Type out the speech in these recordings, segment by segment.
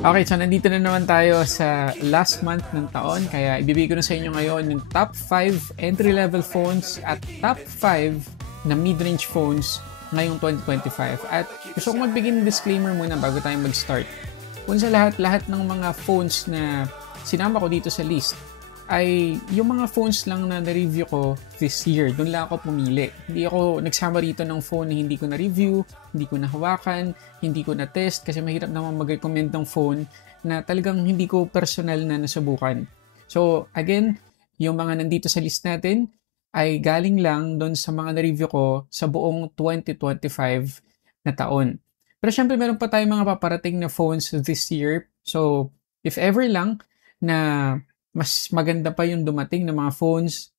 Okay, so nandito na naman tayo sa last month ng taon, kaya ibibigay ko na sa inyo ngayon yung top 5 entry-level phones at top 5 na mid-range phones ngayong 2025. At gusto kong magbigay ng disclaimer muna bago tayo mag-start. Kung sa lahat ng mga phones na sinama ko dito sa list ay yung mga phones lang na na-review ko this year. Doon lang ako pumili. Hindi ako nagsama rito ng phone na hindi ko na-review, hindi ko nahawakan, hindi ko na-test kasi mahirap naman mag-recommend ng phone na talagang hindi ko personal na nasubukan. So again, yung mga nandito sa list natin ay galing lang doon sa mga na-review ko sa buong 2025 na taon. Pero syempre meron pa tayong mga paparating na phones this year. So if ever lang na mas maganda pa yung dumating ng mga phones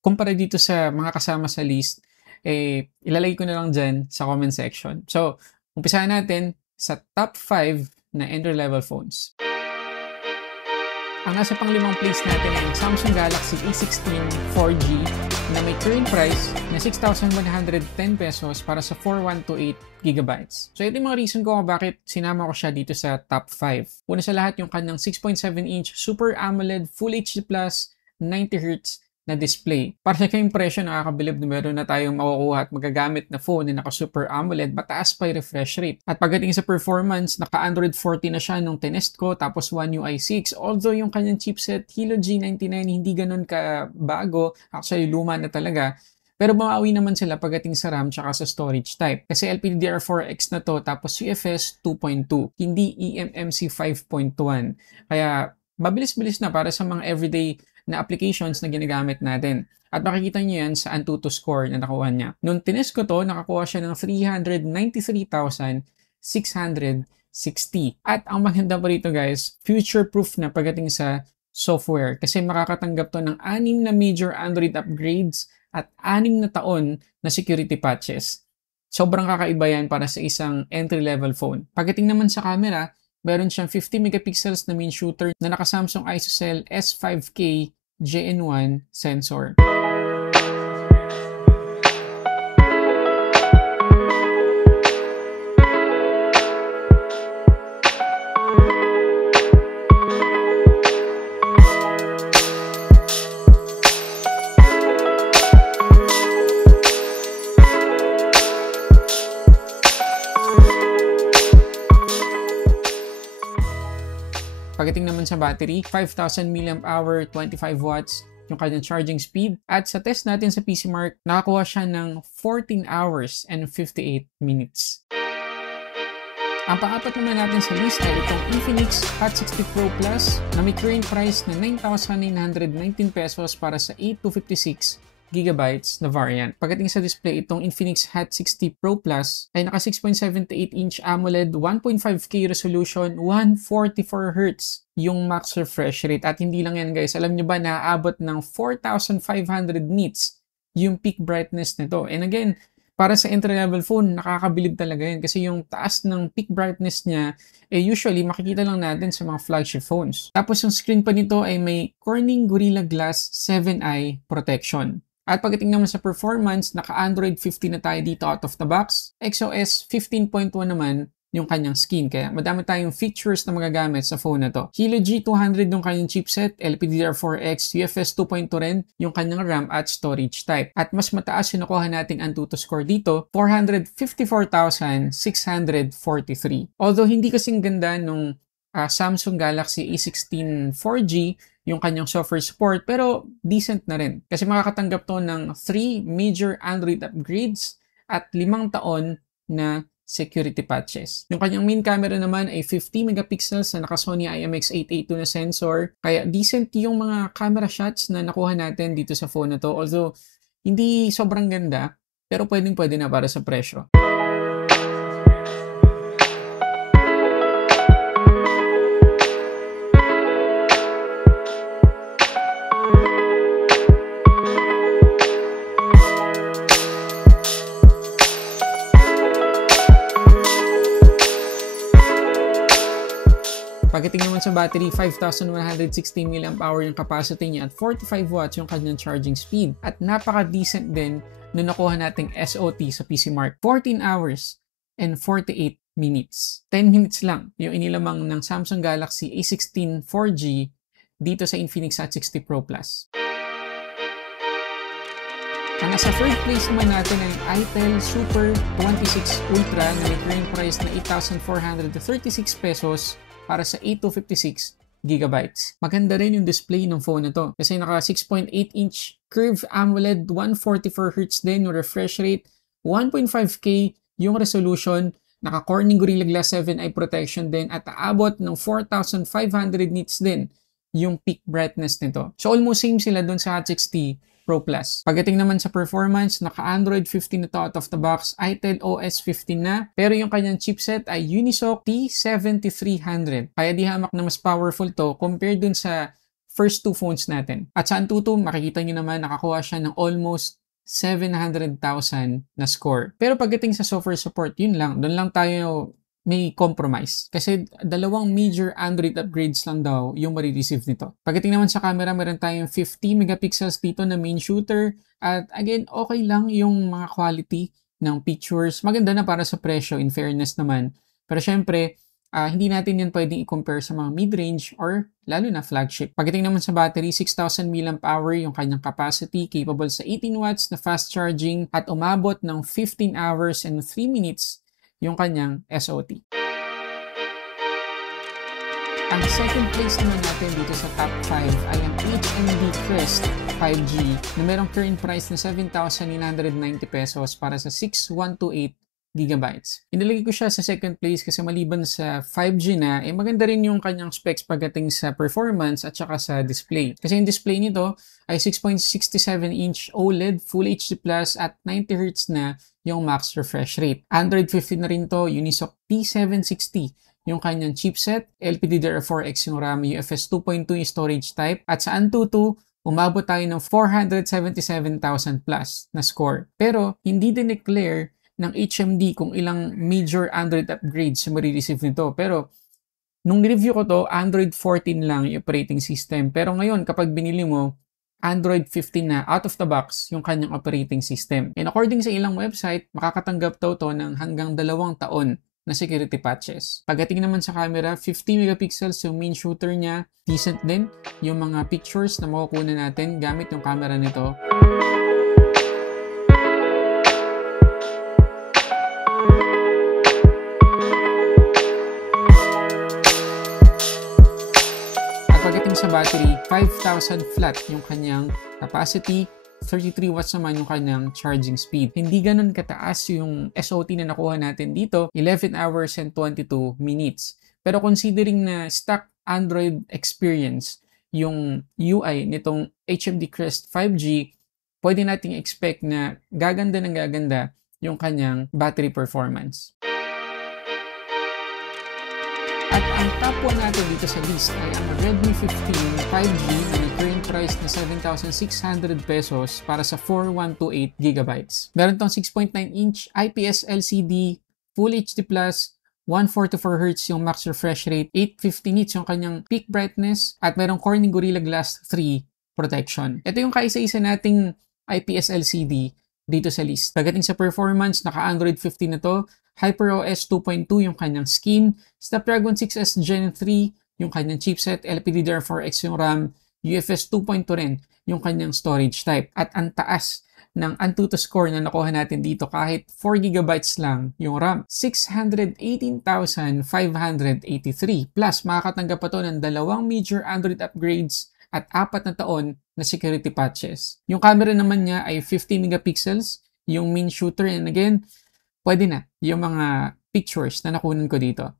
kumpara dito sa mga kasama sa list, ilalagay ko na lang dyan sa comment section. So, umpisahan natin sa top 5 na entry-level phones. Ang nasa pang-limang place natin ay ang Samsung Galaxy A16 4G na may current price na 6,110 pesos para sa 4128GB. So ito yung mga reason ko kung bakit sinama ko siya dito sa top 5. Una sa lahat yung kanyang 6.7-inch Super AMOLED Full HD Plus 90Hz na display. Para sa kayong presyo, nakakabilib na meron na tayong makukuha at magagamit na phone na naka-Super AMOLED, mataas pa yung refresh rate. At pagdating sa performance, naka-Android 14 na siya nung tinest ko, tapos One UI 6. Although yung kanyang chipset, Helio G99, hindi ganun ka bago, actually luma na talaga. Pero bumawi naman sila pagdating sa RAM tsaka sa storage type. Kasi LPDDR4X na to, tapos UFS 2.2, hindi eMMC 5.1. Kaya mabilis-bilis na para sa mga everyday na applications na ginagamit natin. At makikita nyo yan sa Antutu score na nakuha niya. Nung tinest ko to, nakakuha siya ng 393,660. At ang maganda pa rito guys, future-proof na pagdating sa software. Kasi makakatanggap to ng 6 na major Android upgrades at 6 na taon na security patches. Sobrang kakaiba yan para sa isang entry-level phone. Pagdating naman sa camera, meron siyang 50 megapixels na main shooter na naka-Samsung ISOCELL S5K JN1 sensor. Pagdating naman sa battery, 5,000 mAh, 25 watts yung kanyang charging speed. At sa test natin sa PCMark, nakakuha siya ng 14 hours and 58 minutes. Ang pang-apat naman natin sa list ay itong Infinix Hot 60 Pro Plus na may current price na 9,919 pesos para sa 8256GB na variant. Pagdating sa display, itong Infinix Hot 60 Pro Plus ay naka 6.78-inch AMOLED, 1.5K resolution, 144Hz yung max refresh rate. At hindi lang yan guys, alam nyo ba na aabot ng 4,500 nits yung peak brightness nito. And again, para sa entry-level phone, nakakabilib talaga yan kasi yung taas ng peak brightness niya, usually makikita lang natin sa mga flagship phones. Tapos yung screen pa nito ay may Corning Gorilla Glass 7i protection. At pagdating naman sa performance, naka-Android 15 na tayo dito out of the box. XOS 15.1 naman yung kanyang skin. Kaya madami tayong features na magagamit sa phone na to. Helio G200 yung kanyang chipset, LPDDR4X, UFS 2.2 rin yung kanyang RAM at storage type. At mas mataas yung nakuha nating Antutu score dito, 454,643. Although hindi kasing ganda nung Samsung Galaxy A16 4G yung kanyang software support, pero decent na rin. Kasi makakatanggap to ng 3 major Android upgrades at 5 taon na security patches. Yung kanyang main camera naman ay 50 megapixels na naka-Sony IMX882 na sensor. Kaya decent yung mga camera shots na nakuha natin dito sa phone na to. Although, hindi sobrang ganda, pero pwedeng-pwede na para sa presyo. Pagdating naman sa battery, 5,160 mAh yung capacity niya at 45 watts yung kanyang charging speed. At napaka-decent din na nakuha nating SOT sa PCMark. 14 hours and 48 minutes. 10 minutes lang yung inilamang ng Samsung Galaxy A16 4G dito sa Infinix Hot 60 Pro Plus. Ang nasa third place naman natin ay Itel Super 26 Ultra na may current price na 8,436 pesos para sa 8256 gigabytes. Maganda rin yung display ng phone na to kasi naka 6.8-inch curved AMOLED 144Hz din yung refresh rate, 1.5K yung resolution, naka Corning Gorilla Glass 7 eye protection din at aabot ng 4,500 nits din yung peak brightness nito. So almost same sila dun sa Hot 60 Pro Plus. Pagdating naman sa performance, naka-Android 15 na to out of the box, Itel OS 15 na, pero yung kanyang chipset ay Unisoc T7300. Kaya di hamak na mas powerful to compared dun sa first two phones natin. At sa Antutu, makikita nyo naman nakakuha siya ng almost 700,000 na score. Pero pagdating sa software support, yun lang. Doon lang tayo may compromise. Kasi dalawang major Android upgrades lang daw yung marireceive nito. Pagdating naman sa camera, meron tayong 50 megapixels dito na main shooter. At again, okay lang yung mga quality ng pictures. Maganda na para sa presyo, in fairness naman. Pero syempre, hindi natin yan pwedeng i-compare sa mga mid-range or lalo na flagship. Pagdating naman sa battery, 6,000 mAh yung kanyang capacity, capable sa 18 watts na fast charging at umabot ng 15 hours and 3 minutes yung kanyang SOT. Ang second place naman natin dito sa top 5 ay ang HMD Crest 5G na merong current price na 7,990 pesos para sa 6128 gigabytes. Inilagay ko siya sa second place kasi maliban sa 5G na, maganda rin yung kanyang specs pagdating sa performance at saka sa display. Kasi yung display nito ay 6.67-inch OLED Full HD Plus at 90Hz na yung max refresh rate. Android 15 na rin to, Unisoc T760 yung kanyang chipset, LPDDR4X yung RAM, UFS 2.2 yung storage type, at sa Antutu, umabot tayo ng 477,000 plus na score. Pero hindi din declare ng HMD kung ilang major Android upgrades yung marireceive nito. Pero nung review ko to, Android 14 lang yung operating system. Pero ngayon, kapag binili mo, Android 15 na out of the box yung kanyang operating system. And according sa ilang website, makakatanggap daw to ng hanggang 2 taon na security patches. Pagdating naman sa camera, 50 megapixels yung main shooter niya. Decent din yung mga pictures na makukuha natin gamit yung camera nito. Sa battery, 5,000 flat yung kanyang capacity, 33 watts naman yung kanyang charging speed. Hindi ganun kataas yung SOT na nakuha natin dito, 11 hours and 22 minutes. Pero considering na stock Android experience yung UI nitong HMD Crest 5G, pwede nating expect na gaganda ng gaganda yung kanyang battery performance. At ang top 1 natin dito sa list ay ang Redmi 15 5G na may current price na 7,600 pesos para sa 4128 gigabytes. Meron tong 6.9-inch IPS LCD, Full HD+, 144Hz yung max refresh rate, 850 nits yung kanyang peak brightness, at merong Corning Gorilla Glass 3 protection. Ito yung kaisa-isa nating IPS LCD dito sa list. Pagdating sa performance, naka-Android 15 na to, HyperOS 2.2 yung kanyang skin, Snapdragon 6S Gen 3 yung kanyang chipset, LPDDR4X yung RAM, UFS 2.2 rin yung kanyang storage type. At ang taas ng Antutu score na nakuha natin dito kahit 4GB lang yung RAM. 618,583 plus makakatanggap pa to ng 2 major Android upgrades at 4 na taon na security patches. Yung camera naman niya ay 50 megapixels, yung main shooter, and again, pwede na yung mga pictures na nakunan ko dito.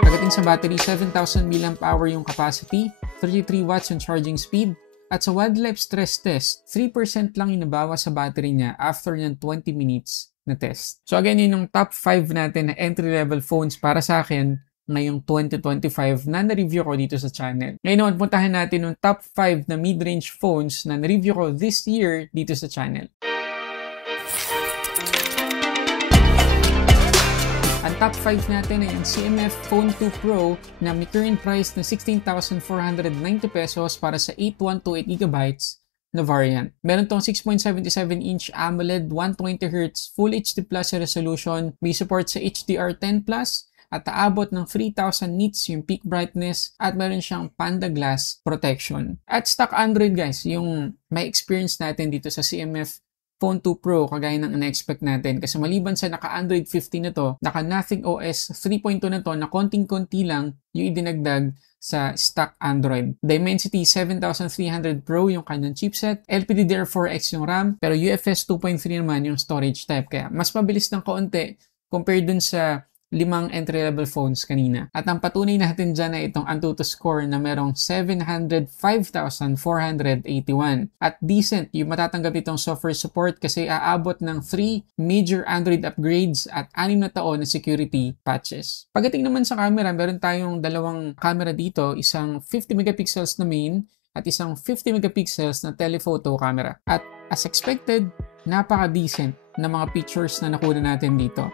Pagdating sa battery, 7,000 mAh yung capacity, 33 watts yung charging speed, at sa wildlife stress test, 3% lang yung nabawa sa battery niya after ng 20 minutes na test. So again, yun yung top 5 natin na entry-level phones para sa akin ngayong 2025 na na-review ko dito sa channel. Ngayon naman, puntahan natin yung top 5 na mid-range phones na na-review ko this year dito sa channel. Ang top 5 natin ay ang CMF Phone 2 Pro na may current price na 16,490 pesos para sa 8128GB na variant. Meron tong 6.77-inch AMOLED 120Hz Full HD Plus resolution, may support sa HDR10+, at aabot ng 3,000 nits yung peak brightness at meron siyang Panda Glass protection. At stock Android guys, yung may experience natin dito sa CMF Phone 2 Pro kagaya ng in-expect natin kasi maliban sa naka-Android 15 na to, naka-Nothing OS 3.2 na to na konting-konti lang yung idinagdag sa stock Android. Dimensity 7300 Pro yung kanyang chipset, LPDDR4X yung RAM, pero UFS 2.3 naman yung storage type kaya mas mabilis ng kaunti compared dun sa 5 entry-level phones kanina. At ang patunay natin dyan ay itong Antutu score na merong 705,481. At decent yung matatanggap itong software support kasi aabot ng 3 major Android upgrades at 6 na taon na security patches. Pagdating naman sa camera, meron tayong dalawang camera dito, isang 50 megapixels na main at isang 50 megapixels na telephoto camera. At as expected, napaka-decent na mga pictures na nakuha natin dito.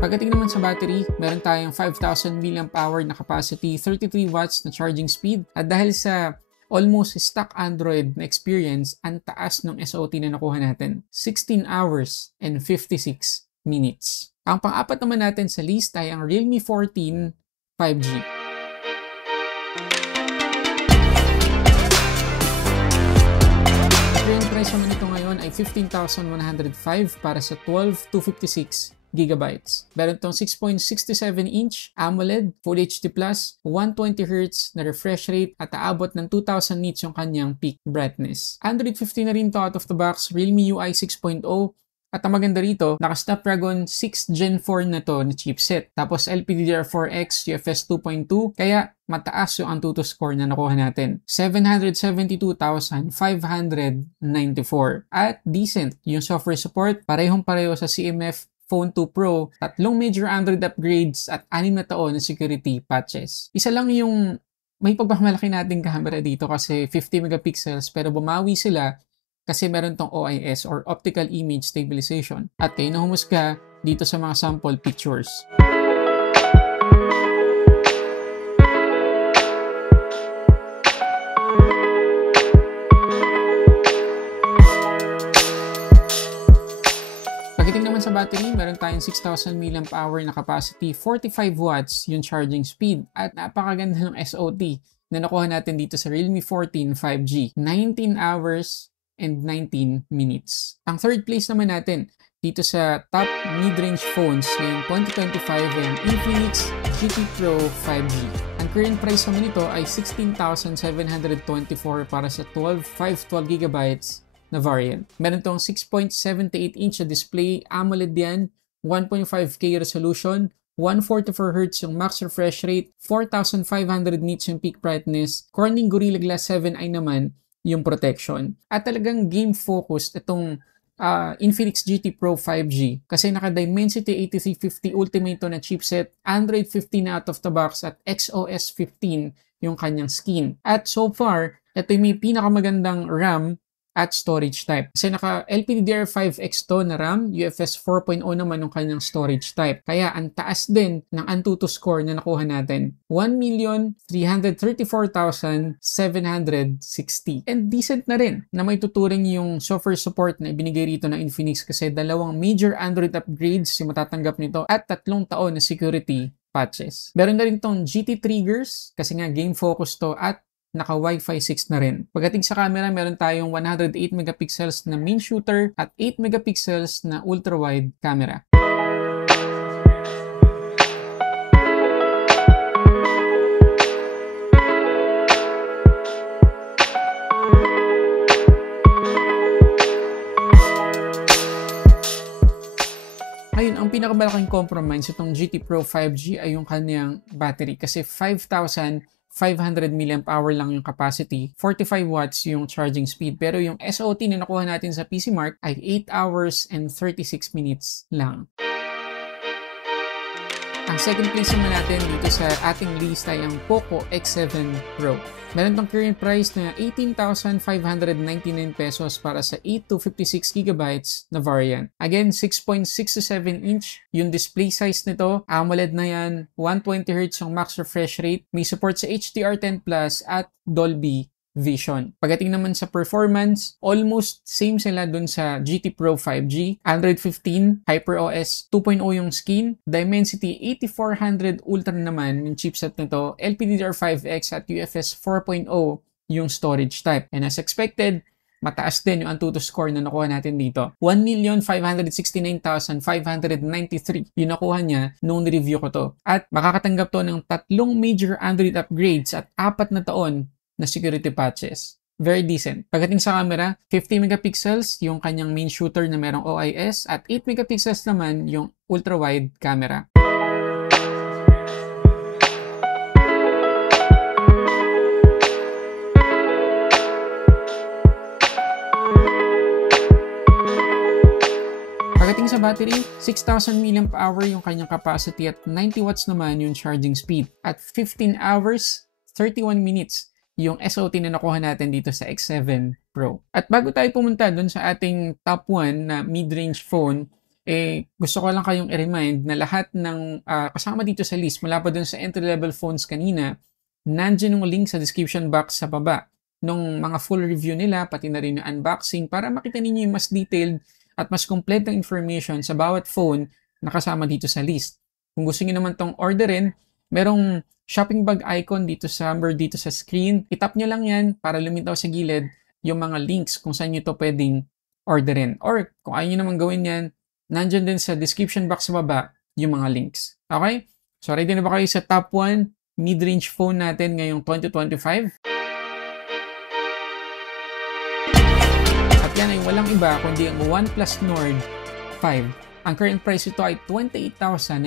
Pagdating naman sa battery, meron tayong 5,000 mAh na capacity, 33 watts na charging speed, at dahil sa almost stock Android na experience, ang taas ng SOT na nakuha natin, 16 hours and 56 minutes. Ang pang-apat naman natin sa list ay ang Realme 14 5G. Current price naman ito ngayon ay 15,105 para sa 12 256 gigabytes. Meron itong 6.67-inch AMOLED, Full HD+, 120Hz na refresh rate at aabot ng 2,000 nits yung kanyang peak brightness. Android 15 na rin to out of the box, Realme UI 6.0, at ang maganda rito, naka-Snapdragon 6 Gen 4 na to na chipset. Tapos LPDDR4X, UFS 2.2, kaya mataas yung Antutu score na nakuha natin. 772,594. At decent yung software support, parehong-pareho sa CMF Phone 2 Pro, 3 major Android upgrades at 6 na taon na security patches. Isa lang yung may pagpamalaki nating camera dito kasi 50 megapixels pero bumawi sila kasi meron tong OIS or Optical Image Stabilization. At kayo na humusga dito sa mga sample pictures. Pagdating naman sa battery, meron tayong 6,000 mAh na capacity, 45 watts yung charging speed, at napakaganda ng SOT na nakuha natin dito sa Realme 14 5G. 19 hours and 19 minutes. Ang third place naman natin dito sa top mid-range phones ngayong 2025 ay ang Infinix GT Pro 5G. Ang current price naman nito ay 16,724 para sa 512GB na variant. Meron tong 6.78-inch na display, AMOLED yan, 1.5K resolution, 144Hz yung max refresh rate, 4,500 nits yung peak brightness, Corning Gorilla Glass 7i naman yung protection. At talagang game-focused itong Infinix GT Pro 5G kasi naka-Dimensity 8350 Ultimate na chipset, Android 15 na out of the box at XOS 15 yung kanyang skin. At so far, ito yung may pinakamagandang RAM at storage type. Kasi naka LPDDR5X to na RAM, UFS 4.0 naman yung kanyang storage type. Kaya ang taas din ng Antutu score na nakuha natin, 1,334,760. And decent na rin na may tuturing yung software support na ibinigay rito ng Infinix kasi 2 major Android upgrades yung matatanggap nito at 3 taon na security patches. Meron na rin tong GT triggers kasi nga game focus to at naka Wi-Fi 6 na rin. Pagdating sa camera, meron tayong 108 megapixels na main shooter at 8 megapixels na ultra-wide camera. Ngayon, ang pinakamalaking compromise itong GT Pro 5G ay yung kanyang battery kasi 5,500 mAh lang yung capacity, 45 watts yung charging speed. Pero yung SOT na nakuha natin sa PCMark ay 8 hours and 36 minutes lang. Ang second place naman natin dito sa ating list ay ang Poco X7 Pro. Meron tong current price na 18,599 pesos para sa 8 to 56 gigabytes na variant. Again, 6.67 inch yung display size nito. AMOLED na yan, 120Hz yung max refresh rate. May support sa HDR10 Plus at Dolby Vision. Pagdating naman sa performance, almost same sila dun sa GT Pro 5G, Android 15, HyperOS 2.0 yung skin, Dimensity 8400 Ultra naman yung chipset nito, LPDDR5X at UFS 4.0 yung storage type. And as expected, mataas din yung Antutu score na nakuha natin dito. 1,569,593 yung nakuha niya nung review ko to. At makakatanggap to ng 3 major Android upgrades at 4 na taon na security patches. Very decent. Pagdating sa camera, 50 megapixels yung kanyang main shooter na merong OIS at 8 megapixels naman yung ultra-wide camera. Pagdating sa battery, 6,000 mAh yung kanyang capacity at 90 watts naman yung charging speed. At 15 hours, 31 minutes yung SOT na nakuha natin dito sa X7 Pro. At bago tayo pumunta dun sa ating top 1 na mid-range phone, gusto ko lang kayong i-remind na lahat ng kasama dito sa list, mula pa dun sa entry-level phones kanina, nandiyan yung link sa description box sa baba nung mga full review nila, pati na rin yung unboxing, para makita ninyo yung mas detailed at mas kompletong information sa bawat phone na kasama dito sa list. Kung gusto niyo naman tong orderin, merong shopping bag icon dito sa number dito sa screen. I-tap nyo lang yan para lumitaw sa gilid yung mga links kung saan nyo to pwedeng orderin. Or kung ayaw nyo naman gawin yan, nandyan din sa description box sa baba yung mga links. Okay? So ready na ba kayo sa top 1 mid-range phone natin ngayong 2025? At yan ay walang iba kundi ang OnePlus Nord 5. Ang current price ito ay 28,990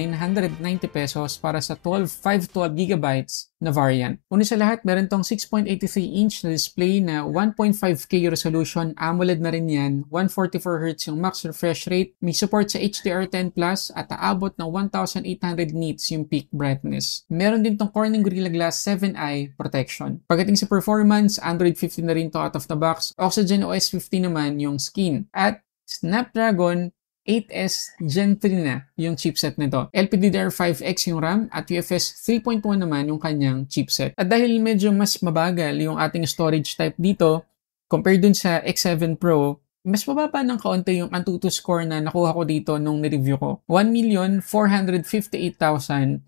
pesos para sa 512 gigabytes na variant. Una sa lahat, meron tong 6.83 inch na display na 1.5K resolution, AMOLED na rin yan, 144Hz yung max refresh rate, may support sa HDR10 Plus at aabot ng 1,800 nits yung peak brightness. Meron din tong Corning Gorilla Glass 7i protection. Pagdating sa performance, Android 15 na rin to out of the box, Oxygen OS 15 naman yung skin, at Snapdragon 8S Gen 3 na yung chipset nito. LPDDR5X yung RAM at UFS 3.1 naman yung kanyang chipset. At dahil medyo mas mabagal yung ating storage type dito, compared dun sa X7 Pro, mas mababa ng kaunti yung Antutu score na nakuha ko dito nung nireview ko. 1,458,551.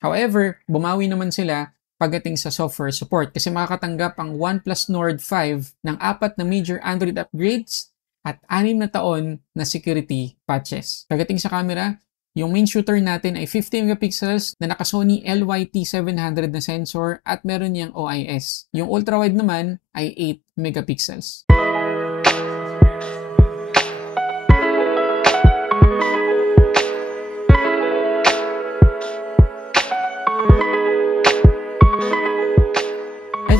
However, bumawi naman sila pagdating sa software support kasi makakatanggap ang OnePlus Nord 5 ng 4 na major Android upgrades at 6 na taon na security patches. Pagdating sa camera, yung main shooter natin ay 50 megapixels na naka-Sony LYT700 na sensor at meron niyang OIS. Yung ultra-wide naman ay 8 megapixels.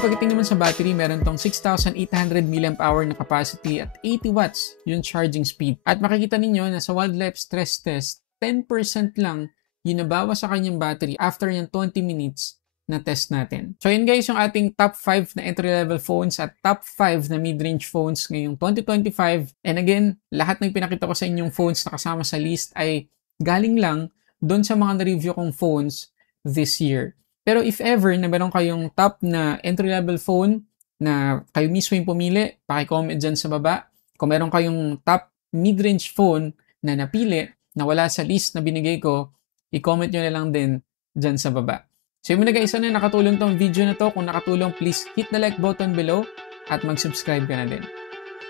Pagdating naman sa battery, meron tong 6,800 mAh na capacity at 80 watts yung charging speed. At makikita ninyo na sa wildlife stress test, 10% lang yung nabawa sa kanyang battery after yung 20 minutes na test natin. So yun guys, yung ating top 5 na entry-level phones at top 5 na mid-range phones ngayong 2025. And again, lahat ng pinakita ko sa inyong phones na kasama sa list ay galing lang doon sa mga na-review kong phones this year. Pero if ever na meron kayong top na entry-level phone na kayo mismo yung pumili, paki-comment dyan sa baba. Kung meron kayong top mid-range phone na napili na wala sa list na binigay ko, i-comment nyo na lang din dyan sa baba. So yun muna guys, sana nakatulong tong video na to. Kung nakatulong, please hit the like button below at mag-subscribe ka na din.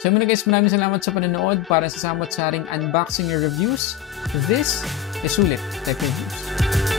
So yun muna guys, maraming salamat sa panonood para sa samot-saring unboxing your reviews. This is Sulit Tech Reviews.